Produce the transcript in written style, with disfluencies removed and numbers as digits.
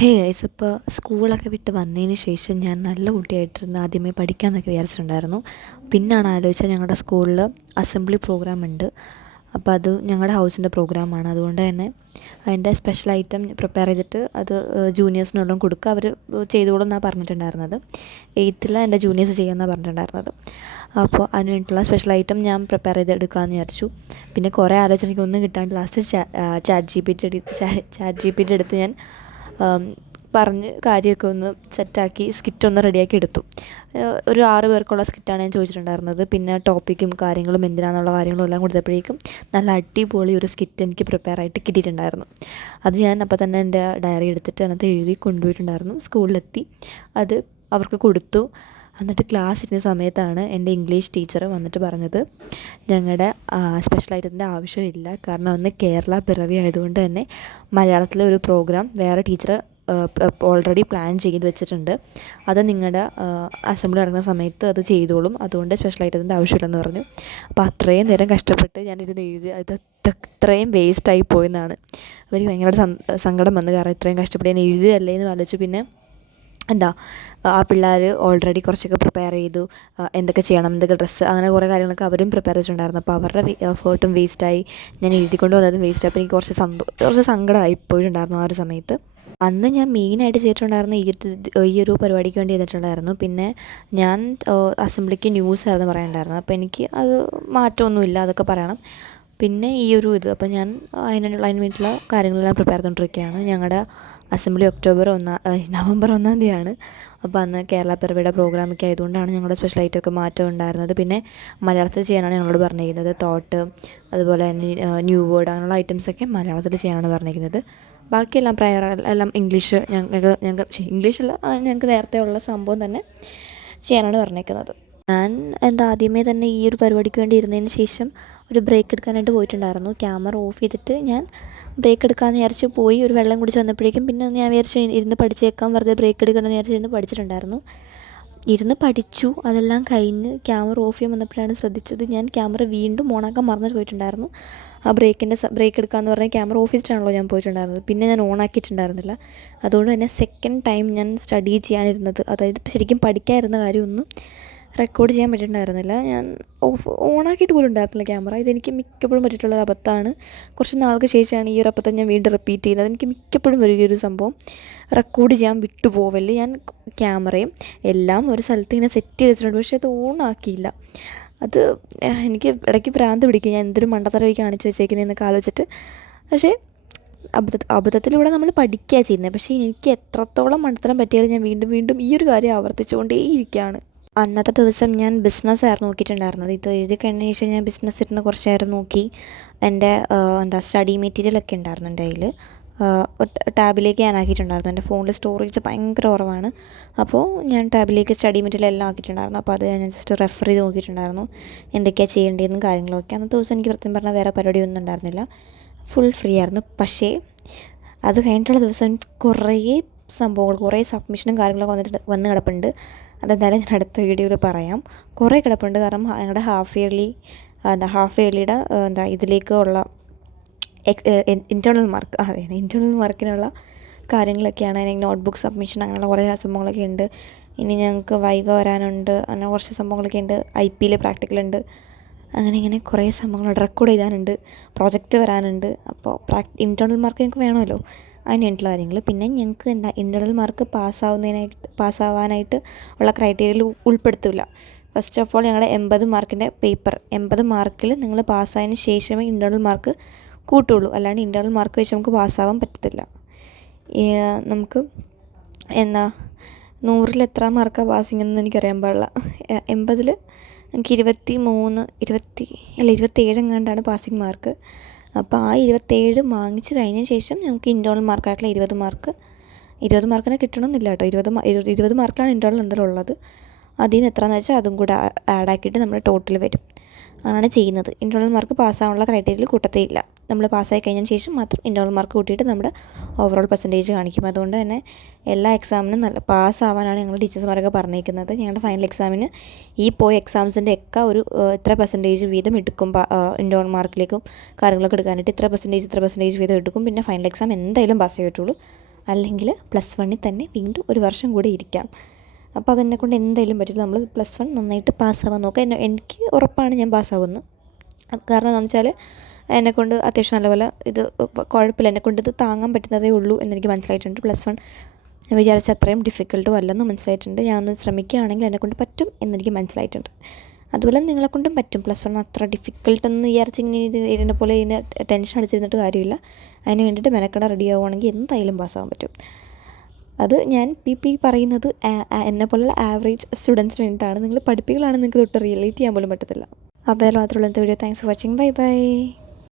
Hey guys, ഇപ്പോൾ സ്കൂളൊക്കെ വിട്ട് വന്നതിന് ശേഷം ഞാൻ നല്ല കുട്ടിയായിട്ടിരുന്ന് ആദ്യമേ പഠിക്കാമെന്നൊക്കെ വിചാരിച്ചിട്ടുണ്ടായിരുന്നു. പിന്നാണ് ആലോചിച്ചാൽ ഞങ്ങളുടെ സ്കൂളിൽ അസംബ്ലി പ്രോഗ്രാം ഉണ്ട്. അപ്പോൾ അത് ഞങ്ങളുടെ ഹൗസിൻ്റെ പ്രോഗ്രാമാണ്. അതുകൊണ്ട് തന്നെ അതിൻ്റെ സ്പെഷ്യൽ ഐറ്റം പ്രിപ്പയർ ചെയ്തിട്ട് അത് ജൂനിയേഴ്സിനോടും കൊടുക്കുക. അവർ ചെയ്തോളും എന്നാണ് പറഞ്ഞിട്ടുണ്ടായിരുന്നത്. എയ്ത്തിൽ എൻ്റെ ജൂനിയേഴ്സ് ചെയ്യുമെന്നാണ് പറഞ്ഞിട്ടുണ്ടായിരുന്നത്. അപ്പോൾ അതിന് വേണ്ടിയിട്ടുള്ള സ്പെഷ്യൽ ഐറ്റം ഞാൻ പ്രിപ്പയർ ചെയ്തെടുക്കാമെന്ന് വിചാരിച്ചു. പിന്നെ കുറേ ആലോചന എനിക്കൊന്നും കിട്ടാണ്ട് last chat G P T എടുത്ത് ഞാൻ പറഞ്ഞ് കാര്യമൊക്കെ ഒന്ന് സെറ്റാക്കി സ്കിറ്റൊന്ന് റെഡിയാക്കി എടുത്തു. ഒരു 6 പേർക്കുള്ള സ്കിറ്റാണ് ഞാൻ ചോദിച്ചിട്ടുണ്ടായിരുന്നത്. പിന്നെ ടോപ്പിക്കും കാര്യങ്ങളും എന്തിനാണെന്നുള്ള കാര്യങ്ങളും എല്ലാം കൊടുത്തപ്പോഴേക്കും നല്ല അടിപൊളി ഒരു സ്കിറ്റ് എനിക്ക് പ്രിപ്പയർ ആയിട്ട് കിട്ടിയിട്ടുണ്ടായിരുന്നു. അത് ഞാൻ അപ്പോൾ തന്നെ എൻ്റെ ഡയറി എടുത്തിട്ട് അതിനകത്ത് എഴുതി കൊണ്ടുപോയിട്ടുണ്ടായിരുന്നു. സ്കൂളിലെത്തി അത് അവർക്ക് കൊടുത്തു. എന്നിട്ട് ക്ലാസ് ഇരുന്ന സമയത്താണ് എൻ്റെ ഇംഗ്ലീഷ് ടീച്ചർ വന്നിട്ട് പറഞ്ഞത്, ഞങ്ങളുടെ സ്പെഷ്യൽ ഐറ്റത്തിൻ്റെ ആവശ്യമില്ല, കാരണം ഒന്ന് കേരള പിറവി ആയതുകൊണ്ട് തന്നെ മലയാളത്തിലെ ഒരു പ്രോഗ്രാം വേറെ ടീച്ചർ ഓൾറെഡി പ്ലാൻ ചെയ്ത് വെച്ചിട്ടുണ്ട്. അത് നിങ്ങളുടെ അസംബ്ലി നടക്കുന്ന സമയത്ത് അത് ചെയ്തോളും, അതുകൊണ്ട് സ്പെഷ്യൽ ഐറ്റത്തിൻ്റെ ആവശ്യമില്ലെന്ന് പറഞ്ഞു. അപ്പോൾ അത്രയും നേരം കഷ്ടപ്പെട്ട് ഞാനിരുന്ന് എഴുതി അത് അത്രയും വേസ്റ്റായി പോയെന്നാണ് എനിക്ക് ഭയങ്കരമായിട്ട് സങ്കടം വന്നു. കാരണം ഇത്രയും കഷ്ടപ്പെട്ട് ഞാൻ എഴുതിയതല്ലേ എന്ന് ആലോചിച്ചു. പിന്നെ ആ പിള്ളേർ ഓൾറെഡി കുറച്ചൊക്കെ പ്രിപ്പയർ ചെയ്തു, എന്തൊക്കെ ചെയ്യണം, എന്തൊക്കെ ഡ്രസ്സ്, അങ്ങനെ കുറേ കാര്യങ്ങളൊക്കെ അവരും പ്രിപ്പയർ ചെയ്തിട്ടുണ്ടായിരുന്നു. അപ്പോൾ അവരുടെ എഫേർട്ടും വേസ്റ്റായി, ഞാൻ എഴുതിക്കൊണ്ട് വന്നതും വേസ്റ്റായി. അപ്പോൾ എനിക്ക് കുറച്ച് സങ്കടമായി പോയിട്ടുണ്ടായിരുന്നു ആ ഒരു സമയത്ത്. അന്ന് ഞാൻ മെയിനായിട്ട് ചെയ്തിട്ടുണ്ടായിരുന്ന ഈ ഒരു പരിപാടിക്ക് വേണ്ടി ചെയ്തിട്ടുണ്ടായിരുന്നു. പിന്നെ ഞാൻ അസംബ്ലിക്ക് ന്യൂസായിരുന്നു പറയണ്ടായിരുന്നത്. അപ്പോൾ എനിക്ക് അത് മാറ്റമൊന്നുമില്ല, അതൊക്കെ പറയണം. പിന്നെ ഈ ഒരു അപ്പോൾ ഞാൻ അതിന് വേണ്ടിയിട്ടുള്ള കാര്യങ്ങളെല്ലാം പ്രിപ്പയർ ചെയ്തുകൊണ്ടിരിക്കുകയാണ്. ഞങ്ങളുടെ അസംബ്ലി നവംബർ 1 തീയതിയാണ്. അപ്പോൾ അന്ന് കേരള പിറവിയുടെ പ്രോഗ്രാമൊക്കെ ആയതുകൊണ്ടാണ് ഞങ്ങളുടെ സ്പെഷ്യൽ ഐറ്റമൊക്കെ മാറ്റം ഉണ്ടായിരുന്നത്. പിന്നെ മലയാളത്തിൽ ചെയ്യാനാണ് ഞങ്ങളോട് പറഞ്ഞിരിക്കുന്നത്. തോട്ട്, അതുപോലെ തന്നെ ന്യൂ വേർഡ്, അങ്ങനെയുള്ള ഐറ്റംസൊക്കെ മലയാളത്തിൽ ചെയ്യാനാണ് പറഞ്ഞിരിക്കുന്നത്. ബാക്കിയെല്ലാം എല്ലാം ഞങ്ങൾക്ക് ഇംഗ്ലീഷല്ല, ഞങ്ങൾക്ക് നേരത്തെ ഉള്ള സംഭവം തന്നെ ചെയ്യാനാണ് പറഞ്ഞിരിക്കുന്നത്. ഞാൻ ആദ്യമേ തന്നെ ഈ ഒരു പരിപാടിക്ക് വേണ്ടി ഇരുന്നതിന് ശേഷം ഒരു ബ്രേക്ക് എടുക്കാനായിട്ട് പോയിട്ടുണ്ടായിരുന്നു. ക്യാമറ ഓഫ് ചെയ്തിട്ട് ഞാൻ ബ്രേക്ക് എടുക്കാമെന്ന് വിചാരിച്ച് പോയി ഒരു വെള്ളം കുടിച്ച് വന്നപ്പോഴേക്കും പിന്നെ ഞാൻ വിചാരിച്ചു ഇരുന്ന് പഠിച്ചേക്കാം, വെറുതെ ബ്രേക്ക് എടുക്കണമെന്ന് വിചാരിച്ച് ഇരുന്ന് പഠിച്ചിട്ടുണ്ടായിരുന്നു. ഇരുന്ന് പഠിച്ചു. അതെല്ലാം കഴിഞ്ഞ് ക്യാമറ ഓഫ് ചെയ്യാൻ വന്നപ്പോഴാണ് ശ്രദ്ധിച്ചത് ഞാൻ ക്യാമറ വീണ്ടും ഓണാക്കാൻ മറന്നിട്ട് പോയിട്ടുണ്ടായിരുന്നു. ആ ബ്രേക്ക് എടുക്കാമെന്ന് പറഞ്ഞാൽ ക്യാമറ ഓഫ് ചെയ്തിട്ടാണല്ലോ ഞാൻ പോയിട്ടുണ്ടായിരുന്നത്. പിന്നെ ഞാൻ ഓണാക്കിയിട്ടുണ്ടായിരുന്നില്ല. അതുകൊണ്ട് തന്നെ സെക്കൻഡ് ടൈം ഞാൻ സ്റ്റഡി ചെയ്യാനിരുന്നത്, അതായത് ശരിക്കും പഠിക്കാനിരുന്ന കാര്യമൊന്നും റെക്കോർഡ് ചെയ്യാൻ പറ്റിയിട്ടുണ്ടായിരുന്നില്ല. ഞാൻ ഓണാക്കിയിട്ട് പോലും ഉണ്ടായിരുന്നില്ല ക്യാമറ. ഇതെനിക്ക് മിക്കപ്പോഴും പറ്റിയിട്ടുള്ളൊരു അബദ്ധമാണ്. കുറച്ച് നാൾക്ക് ശേഷമാണ് ഈ ഒരു അബദ്ധം ഞാൻ വീണ്ടും റിപ്പീറ്റ് ചെയ്യുന്നത്. എനിക്ക് മിക്കപ്പോഴും വരികയൊരു സംഭവം, റെക്കോർഡ് ചെയ്യാൻ വിട്ടുപോവല്ലേ. ഞാൻ ക്യാമറയും എല്ലാം ഒരു സ്ഥലത്ത് ഇങ്ങനെ സെറ്റ് ചെയ്ത് വെച്ചിട്ടുണ്ട്, പക്ഷേ അത് ഓണാക്കിയില്ല. അത് എനിക്ക് ഇടയ്ക്ക് ഭ്രാന്ത് പിടിക്കും, ഞാൻ എന്തൊരു മണ്ടത്തരമായി കാണിച്ച് വെച്ചേക്കുന്നതെന്നൊക്കെ ആലോചിച്ചിട്ട്. പക്ഷേ അബദ്ധത്തിലൂടെ നമ്മൾ പഠിക്കുക ചെയ്യുന്നത്. പക്ഷേ എനിക്ക് എത്രത്തോളം മണ്ടത്തരം പറ്റിയാലും ഞാൻ വീണ്ടും വീണ്ടും ഈ ഒരു കാര്യം ആവർത്തിച്ചുകൊണ്ടേയിരിക്കുകയാണ്. അന്നത്തെ ദിവസം ഞാൻ ബിസിനസ്സായിരുന്നു നോക്കിയിട്ടുണ്ടായിരുന്നത്. ഇത് എഴുതി കഴിഞ്ഞ ശേഷം ഞാൻ ബിസിനസ് ഇരുന്ന് കുറച്ച് നേരം നോക്കി. എൻ്റെ സ്റ്റഡി മെറ്റീരിയലൊക്കെ ഉണ്ടായിരുന്നു എൻ്റെ കയ്യിൽ. ടാബിലേക്ക് ഞാൻ ആക്കിയിട്ടുണ്ടായിരുന്നു. എൻ്റെ ഫോണിൽ സ്റ്റോറേജ് ഭയങ്കര കുറവാണ്. അപ്പോൾ ഞാൻ ടാബിലേക്ക് സ്റ്റഡി മെറ്റീരിയൽ എല്ലാം ആക്കിയിട്ടുണ്ടായിരുന്നു. അപ്പോൾ അത് ഞാൻ ജസ്റ്റ് റെഫർ ചെയ്ത് നോക്കിയിട്ടുണ്ടായിരുന്നു എന്തൊക്കെയാണ് ചെയ്യേണ്ടതെന്നും കാര്യങ്ങളൊക്കെ. അന്നത്തെ ദിവസം എനിക്ക് സത്യം പറഞ്ഞാൽ വേറെ പരിപാടിയൊന്നും ഉണ്ടായിരുന്നില്ല, ഫുൾ ഫ്രീ ആയിരുന്നു. പക്ഷേ അത് കഴിഞ്ഞിട്ടുള്ള ദിവസം കുറേ സംഭവങ്ങൾ, കുറേ സബ്മിഷനും കാര്യങ്ങളൊക്കെ വന്ന് കിടപ്പുണ്ട്. അതെന്തായാലും ഞാൻ അടുത്ത വീഡിയോയിൽ പറയാം. കുറേ കിടപ്പുണ്ട്, കാരണം ഞങ്ങളുടെ ഹാഫ് ഇയർലിയുടെ ഇതിലേക്ക് ഉള്ള ഇൻറ്റേർണൽ മാർക്കിനുള്ള കാര്യങ്ങളൊക്കെയാണ്. എനിക്ക് നോട്ട്ബുക്ക് സബ്മിഷൻ അങ്ങനെയുള്ള കുറേ സംഭവങ്ങളൊക്കെ ഉണ്ട്. ഇനി ഞങ്ങൾക്ക് വൈവ വരാനുണ്ട്, അങ്ങനെ കുറച്ച് സംഭവങ്ങളൊക്കെ ഉണ്ട്. IPയിൽ പ്രാക്ടിക്കലുണ്ട്, അങ്ങനെ ഇങ്ങനെ കുറേ സംഭവങ്ങളുണ്ട്. റെക്കോർഡ് ചെയ്യാനുണ്ട്, പ്രൊജക്റ്റ് വരാനുണ്ട്. അപ്പോൾ ഇൻറ്റേർണൽ മാർക്ക് ഞങ്ങൾക്ക് വേണമല്ലോ, അതിന് വേണ്ടിയിട്ടുള്ള കാര്യങ്ങൾ. പിന്നെ ഞങ്ങൾക്ക് ഇൻറ്റേർണൽ മാർക്ക് പാസ്സാവാനായിട്ട് ഉള്ള ക്രൈറ്റീരിയയിൽ ഉൾപ്പെടുത്തില്ല. ഫസ്റ്റ് ഓഫ് ഓൾ ഞങ്ങളുടെ 80 മാർക്കിൻ്റെ പേപ്പർ, 80 മാർക്കിൽ നിങ്ങൾ പാസ്സായതിന് ശേഷമേ ഇൻറ്റേർണൽ മാർക്ക് കൂട്ടുള്ളൂ. അല്ലാണ്ട് ഇൻറ്റേർണൽ മാർക്ക് വെച്ച് നമുക്ക് പാസ്സാവാൻ പറ്റത്തില്ല. നമുക്ക് 100-ൽ എത്ര മാർക്കാണ് പാസിംഗ് എന്നൊന്നും എനിക്കറിയാൻ പാടില്ല. 80-ൽ എനിക്ക് 27 എങ്ങാണ്ടാണ് പാസിംഗ് മാർക്ക്. അപ്പോൾ ആ 27 വാങ്ങിച്ച് കഴിഞ്ഞ ശേഷം നമുക്ക് ഇൻറ്റേർണൽ മാർക്കായിട്ടുള്ള 20 മാർക്കിന് കിട്ടണമെന്നില്ല കേട്ടോ. 20 മാർക്കിലാണ് ഇൻറ്റേർണൽ എന്തായാലും ഉള്ളത്. അതിൽ നിന്ന് എത്രയാണെന്ന് വെച്ചാൽ അതും കൂടെ ആഡാക്കിയിട്ട് നമ്മുടെ ടോട്ടൽ വരും. അങ്ങനെയാണ് ചെയ്യുന്നത്. ഇൻറ്റേർണൽ മാർക്ക് പാസ്സാവാനുള്ള ക്രൈറ്റീരിയയിൽ കൂട്ടത്തേയില്ല. നമ്മൾ പാസ്സായി കഴിഞ്ഞതിന് ശേഷം മാത്രം ഇൻറ്റേർണൽ മാർക്ക് കൂട്ടിയിട്ട് നമ്മുടെ ഓവറോൾ പെർസെൻറ്റേജ് കാണിക്കും. അതുകൊണ്ട് തന്നെ എല്ലാ എക്സാമിനും നല്ല പാസ്സാവാനാണ് ഞങ്ങൾ ടീച്ചേഴ്സ്മാരൊക്കെ പറഞ്ഞേക്കുന്നത്. ഞങ്ങളുടെ ഫൈനൽ എക്സാമിന് ഈ പോയ എക്സാംസിൻ്റെ ഒക്കെ ഒരു ഇത്ര പെർസെൻറ്റേജ് വീതം എടുക്കും. ഇൻറ്റേർണൽ മാർക്കിലേക്കും കാര്യങ്ങളൊക്കെ എടുക്കാനായിട്ട് ഇത്ര പെർസെൻറ്റേജ് വീതം എടുക്കും. പിന്നെ ഫൈനൽ എക്സാം എന്തായാലും പാസ് ചെയ്തിട്ടുള്ളൂ. അല്ലെങ്കിൽ +1 തന്നെ വീണ്ടും ഒരു വർഷം കൂടി ഇരിക്കാം. അപ്പോൾ അതെന്നെക്കൊണ്ട് എന്തായാലും പറ്റില്ല. നമ്മൾ +1 നന്നായിട്ട് പാസ്സാവാൻ നോക്കുക. എനിക്ക് ഉറപ്പാണ് ഞാൻ പാസ്സാവുമെന്ന്. കാരണം എന്താണെന്ന് വെച്ചാൽ എന്നെക്കൊണ്ട് അത്യാവശ്യം നല്ലപോലെ ഇത് കുഴപ്പമില്ല, എന്നെക്കൊണ്ട് ഇത് താങ്ങാൻ പറ്റുന്നതേ ഉള്ളൂ എന്നെനിക്ക് മനസ്സിലായിട്ടുണ്ട്. +1 ഞാൻ വിചാരിച്ച അത്രയും ഡിഫിക്കൽട്ടും അല്ലെന്ന് മനസ്സിലായിട്ടുണ്ട്. ഞാനൊന്ന് ശ്രമിക്കുകയാണെങ്കിൽ എന്നെക്കൊണ്ട് പറ്റും എന്നെനിക്ക് മനസ്സിലായിട്ടുണ്ട്. അതുപോലെ നിങ്ങളെക്കൊണ്ടും പറ്റും. +1 അത്ര ഡിഫിക്കൽട്ടെന്ന് വിചാരിച്ച് ഇങ്ങനെ ഇതിനെ പോലെ ഇതിന് ടെൻഷൻ അടിച്ചിരുന്നിട്ട് കാര്യമില്ല. അതിന് വേണ്ടിയിട്ട് മെനക്കെട റെഡി ആവുകയാണെങ്കിൽ എന്തായാലും പാസ്സാകാൻ പറ്റും. അത് ഞാൻ പറയുന്നത് എന്നെപ്പോലുള്ള ആവറേജ് സ്റ്റുഡൻസിന് വേണ്ടിയിട്ടാണ്. നിങ്ങൾ പഠിപ്പികളാണ് നിങ്ങൾക്ക് തൊട്ട് റിലേറ്റ് ചെയ്യാൻ പോലും പറ്റത്തില്ല. അപ്പോൾ മാത്രമുള്ള ഇന്നത്തെ video. Thanks for watching. Bye bye.